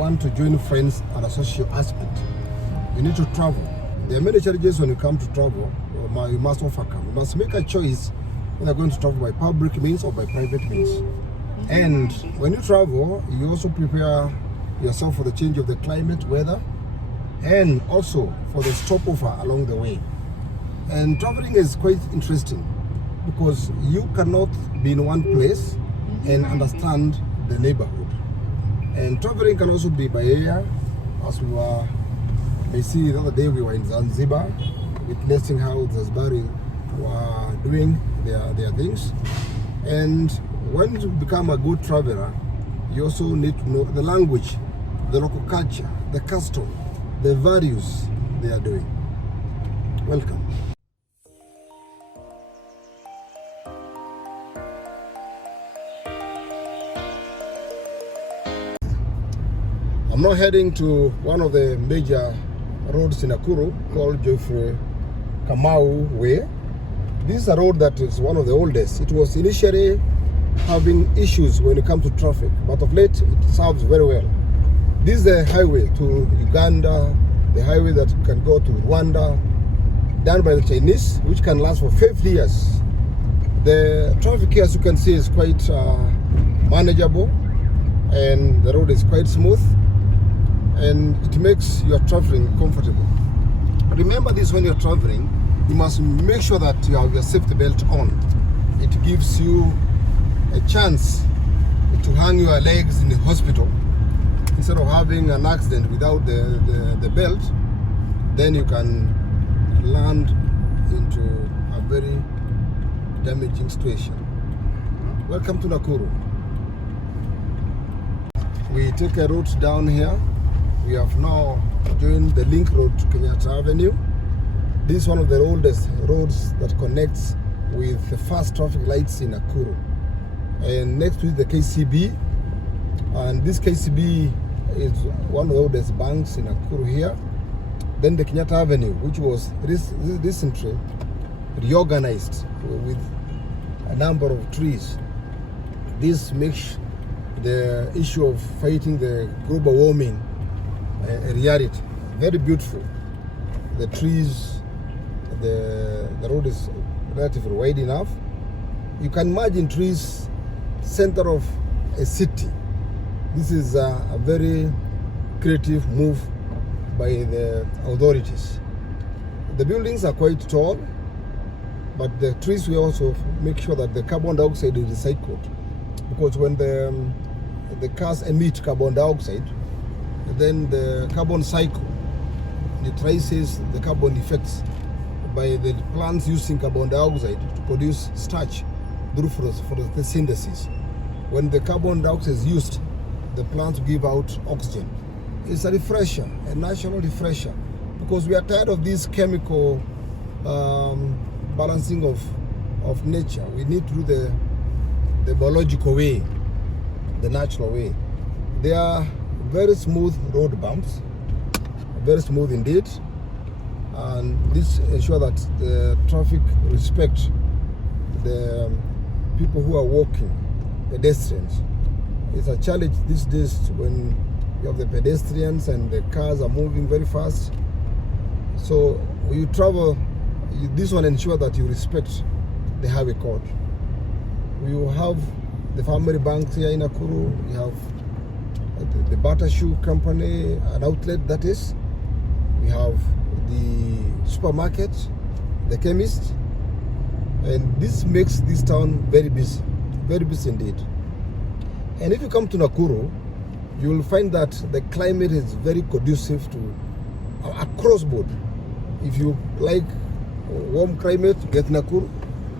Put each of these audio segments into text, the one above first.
want to join friends on a social aspect, you need to travel. There are many challenges when you come to travel. You must overcome. You must make a choice whether you're going to travel by public means or by private means. And when you travel, you also prepare yourself for the change of the climate, weather, and also for the stopover along the way. And traveling is quite interesting because you cannot be in one place and understand the neighborhood. And traveling can also be by air, as we may see the other day we were in Zanzibar, witnessing how Zanzibari were doing their things. And when you become a good traveler, you also need to know the language, the local culture, the custom, the values they are doing. Welcome. I'm now heading to one of the major roads in Nakuru called Geoffrey Kamau Way. This is a road that is one of the oldest. It was initially having issues when it comes to traffic, but of late it serves very well. This is the highway to Uganda, the highway that can go to Rwanda, done by the Chinese, which can last for 5 years. The traffic here, as you can see, is quite manageable, and the road is quite smooth, and it makes your traveling comfortable. Remember this: when you're traveling, you must make sure that you have your safety belt on. It gives you a chance to hang your legs in the hospital instead of having an accident without the belt. Then you can land into a very damaging situation. Welcome to Nakuru. We take a route down here. We have now joined the link road to Kenyatta Avenue. This is one of the oldest roads that connects with the fast traffic lights in Nakuru. And next to it, the KCB. And this KCB is one of the oldest banks in Nakuru here. Then the Kenyatta Avenue, which was recently reorganized with a number of trees. This makes the issue of fighting the global warming a reality. Very beautiful. The trees, the road is relatively wide enough. You can imagine trees center of a city. This is a very creative move by the authorities. The buildings are quite tall, but the trees will also make sure that the carbon dioxide is recycled, because when the cars emit carbon dioxide, then the carbon cycle neutralizes the carbon effects by the plants using carbon dioxide to produce starch through photosynthesis. When the carbon dioxide is used, the plants give out oxygen. It's a refresher, a natural refresher, because we are tired of this chemical balancing of nature. We need to do the biological way, the natural way. They are very smooth road bumps, very smooth indeed, and this ensures that the traffic respect the people who are walking, pedestrians. It's a challenge these days when you have the pedestrians and the cars are moving very fast. So when you travel, this one ensures that you respect the highway code. You have the family banks here in Nakuru. You have the butter shoe company, an outlet that is. We have the supermarket, the chemist, and this makes this town very busy indeed. And if you come to Nakuru, you will find that the climate is very conducive to across board. If you like warm climate, get Nakuru.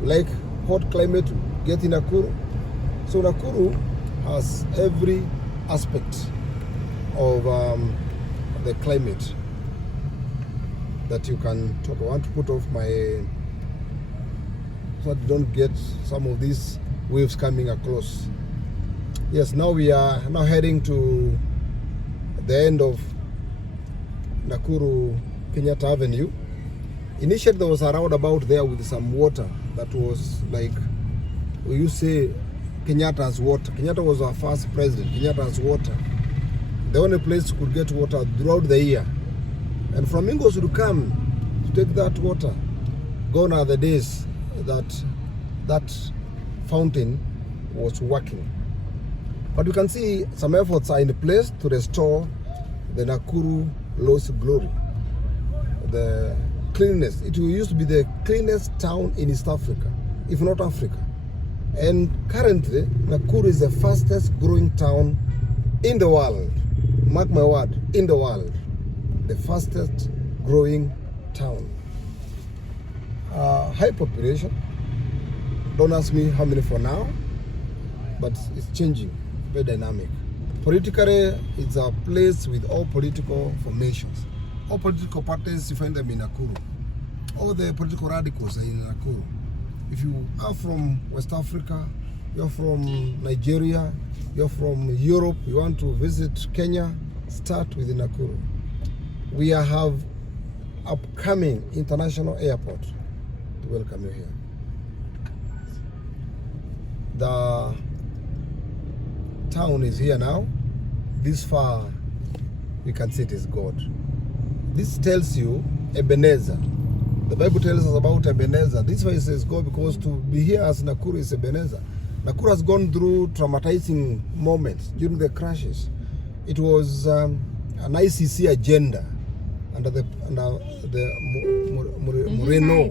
You like hot climate, get in Nakuru. So Nakuru has every aspect of the climate that you can talk. I want to put off my, so that you don't get some of these waves coming across. Yes, now we are now heading to the end of Nakuru Kenyatta Avenue. Initially there was a roundabout there with some water that was like, you say Kenyatta's water. Kenyatta was our first president. Kenyatta's water. the only place you could get water throughout the year. And flamingos would come to take that water. Gone are the days that fountain was working. But you can see some efforts are in place to restore the Nakuru lost glory. The cleanliness. It used to be the cleanest town in East Africa, if not Africa. And currently, Nakuru is the fastest growing town in the world. Mark my word, in the world. The fastest growing town. High population. Don't ask me how many for now, but it's changing, very dynamic. Politically, it's a place with all political formations. All political parties, you find them in Nakuru. All the political radicals are in Nakuru. If you are from West Africa, you're from Nigeria, you're from Europe, you want to visit Kenya, start with Nakuru. We have upcoming international airport to welcome you here. The town is here now. This far, you can see it is God. This tells you Ebenezer. The Bible tells us about Ebenezer. This way it says God, because to be here as Nakuru is Ebenezer. Nakuru has gone through traumatizing moments during the crashes. It was an ICC agenda under the Moreno.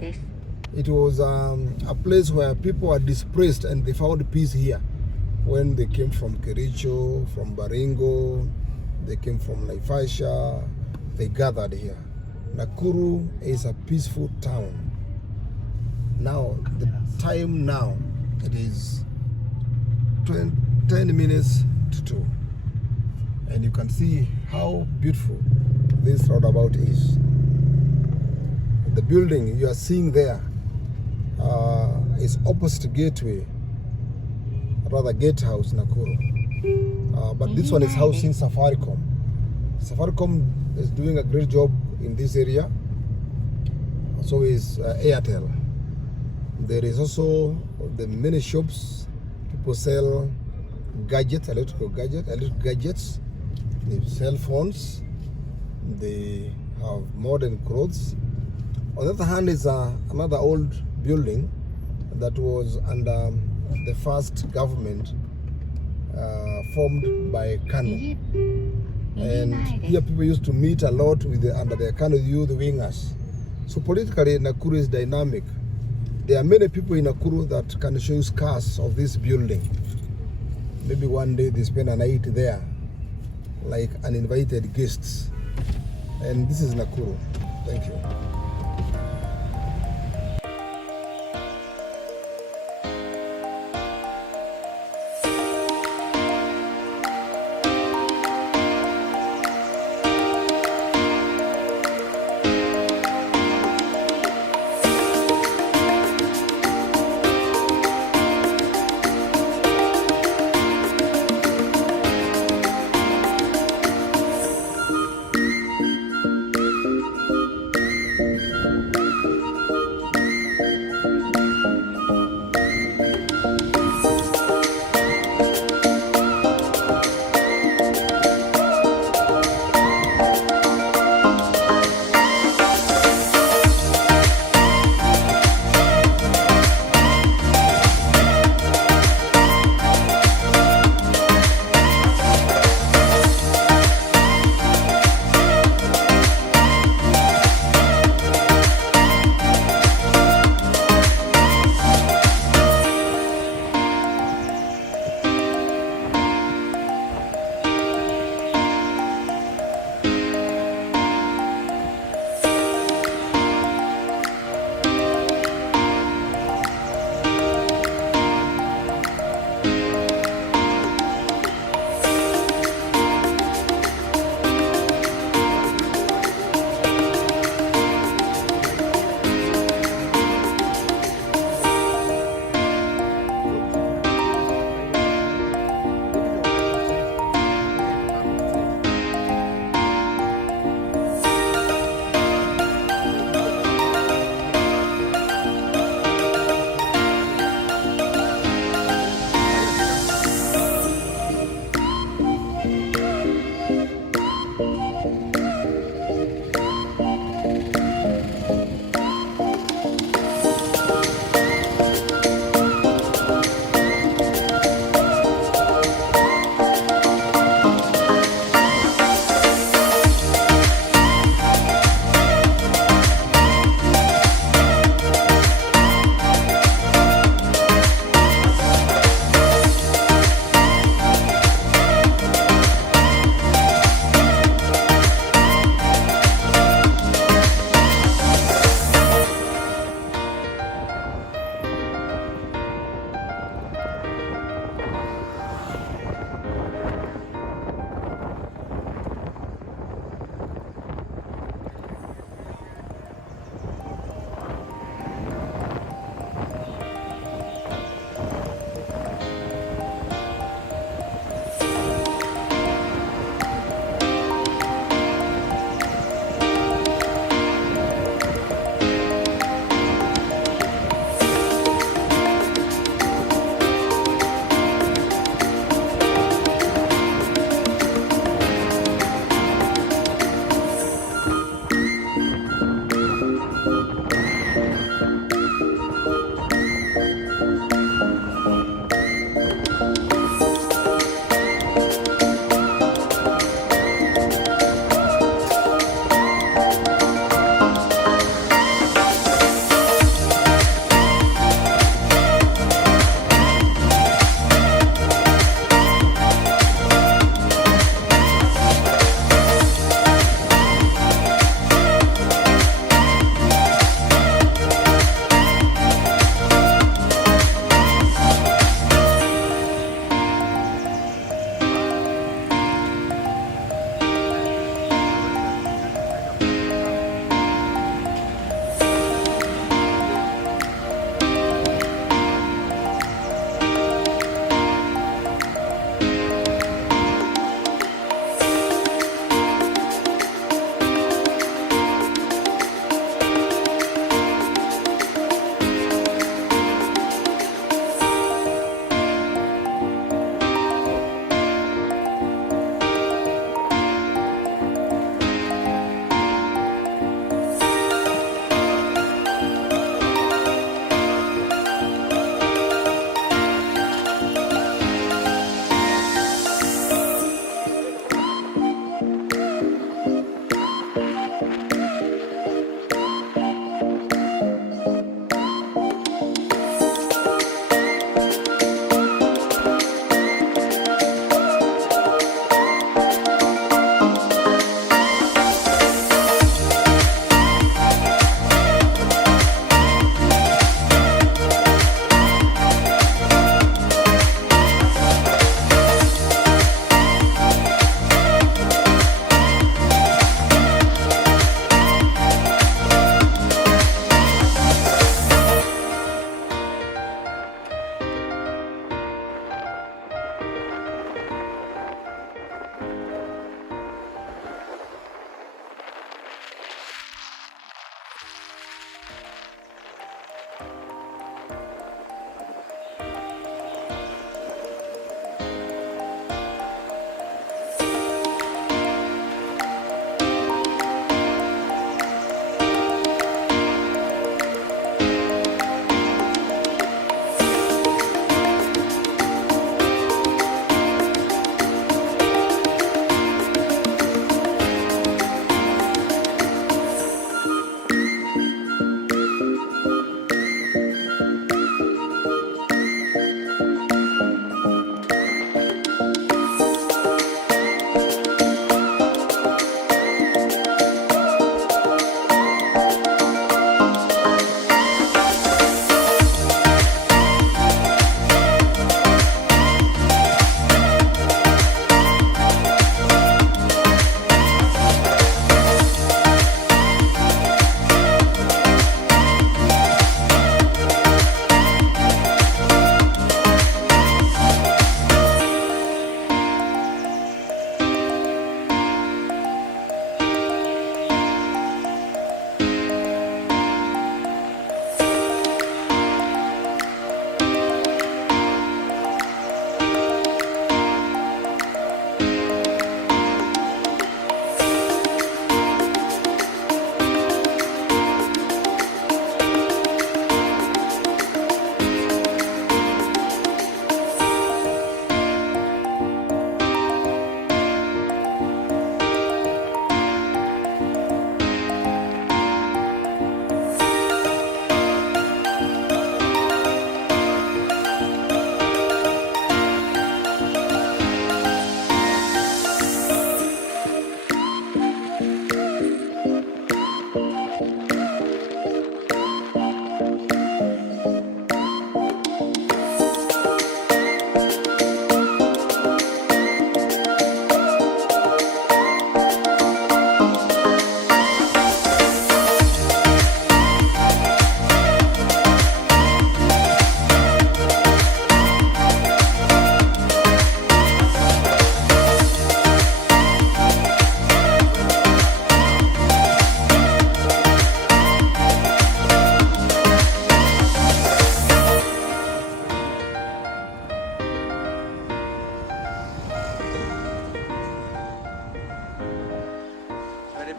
It was a place where people were displaced and they found peace here. When they came from Kericho, from Baringo, they came from Naivasha, they gathered here. Nakuru is a peaceful town. Now, the time now, it is 10 minutes to 2. And you can see how beautiful this roundabout is. The building you are seeing there is opposite Gateway, rather Gatehouse, Nakuru. But this one is housing Safaricom. Safaricom is doing a great job in this area. So is Airtel. There is also the many shops. People sell gadgets, electrical gadgets. They sell phones. They have modern clothes. On the other hand is another old building that was under the first government formed by Kano. And here people used to meet a lot with under the Kano youth wingers. So politically, Nakuru is dynamic. There are many people in Nakuru that can show you scars of this building. Maybe one day they spend a night there, like uninvited guests. And this is Nakuru. Thank you.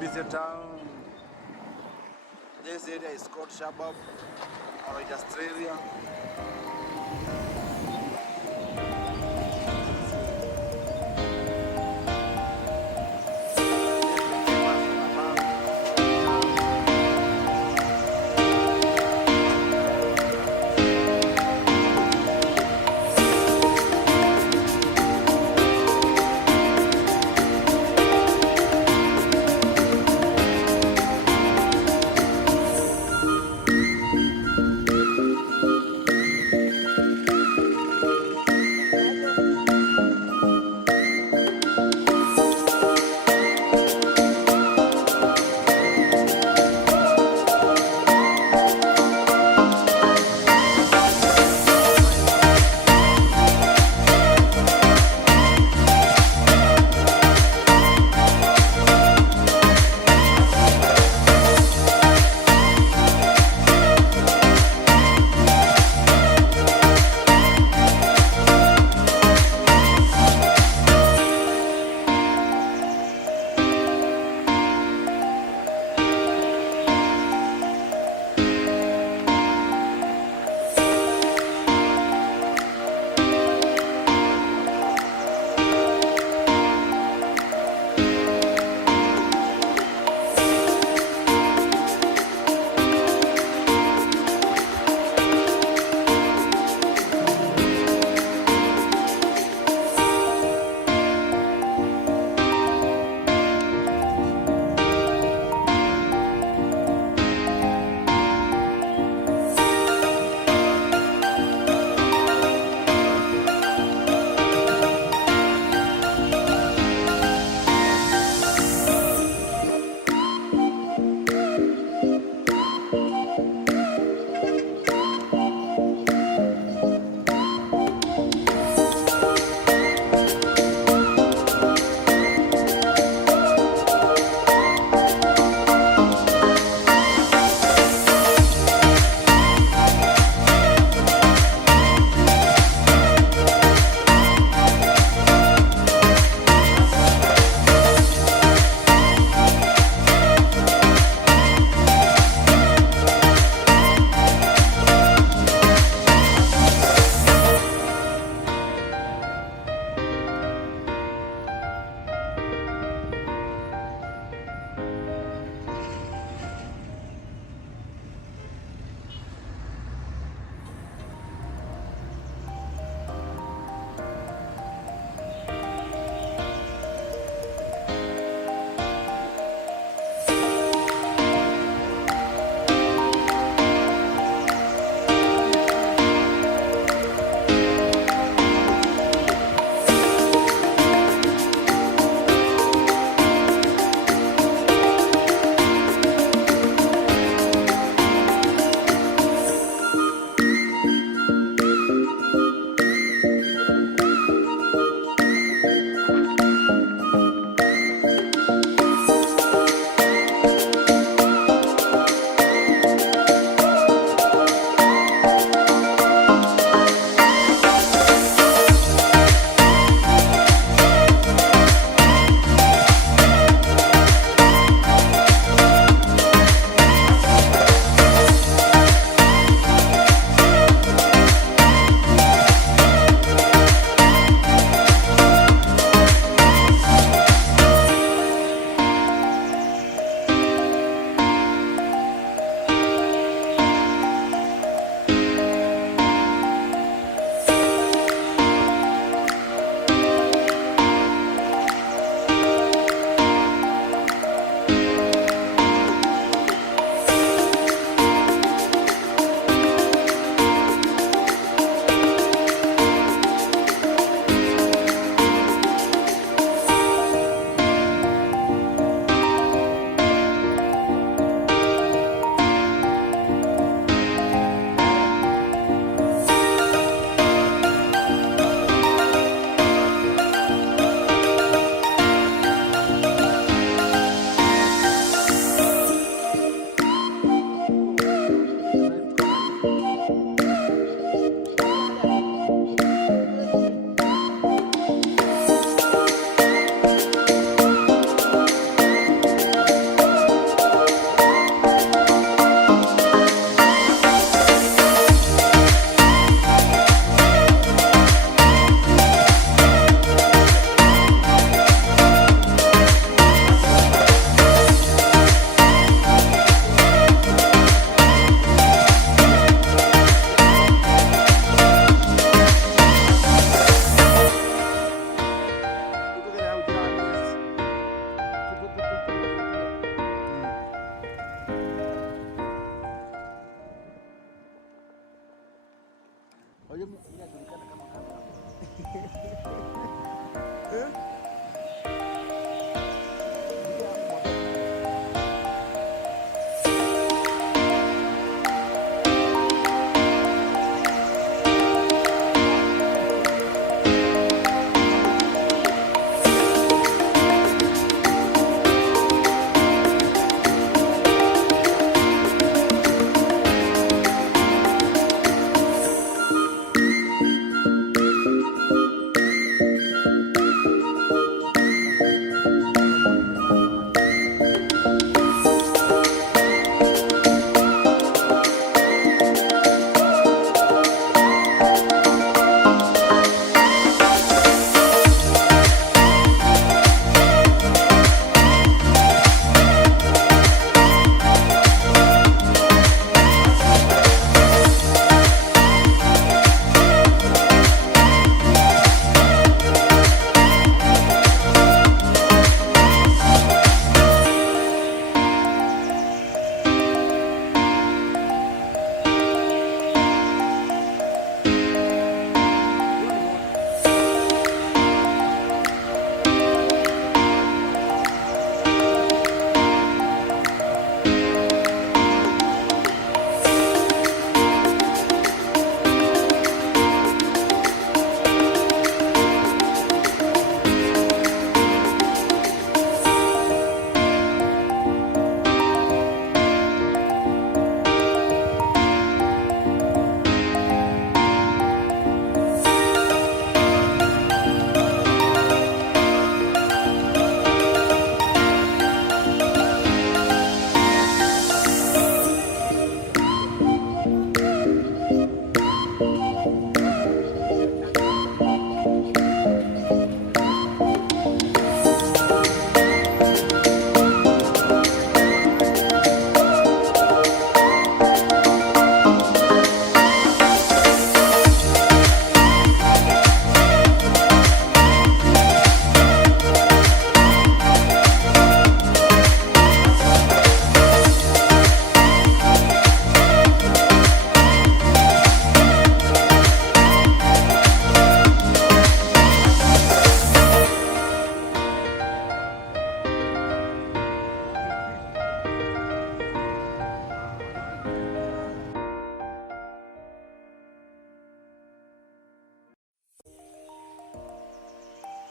busy town. This area is called Shabab or Australia.